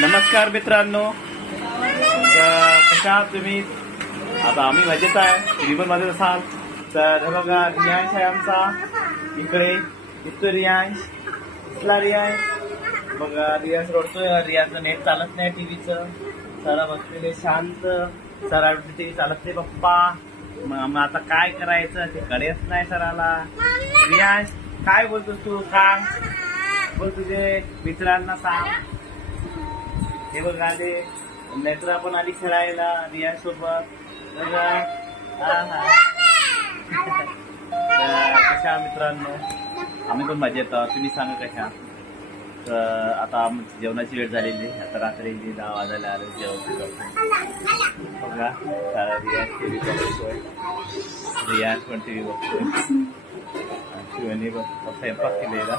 नमस्कार मित्रांनो, कशा आहात तुम्ही? आता आम्ही मजेत आहे, तुम्ही पण मजेत असाल तर. बघा रियांश आहे आमचा इकडे. इथं रियांश, इथला रियांश. बघा रियांश रडतोय. रियांचं नेट चालत नाही टीव्हीचं. सरा बसलेले शांत. सरा टीव्ही चालत नाही पप्पा. मग आता काय करायचं ते कळेच नाही सराला. रियांश काय बोलतोस तू? सांग, बोल तुझे मित्रांना सांग. हे बघ आले, नेत्रा पण आली खेळायला रिया सोबत. कशा मित्रांनो, आम्ही पण मजेत आहोत. तुम्ही सांगा कशा. तर आता आमची जेवणाची वेळ झालेली. आता रात्री 10 वाजायला आले. जेवण करतो बघा. रियाज टी व्ही बघतोय. रियाज पण टी व्ही बघतोय. शिवनी बघ स्वयंपाक केलेला.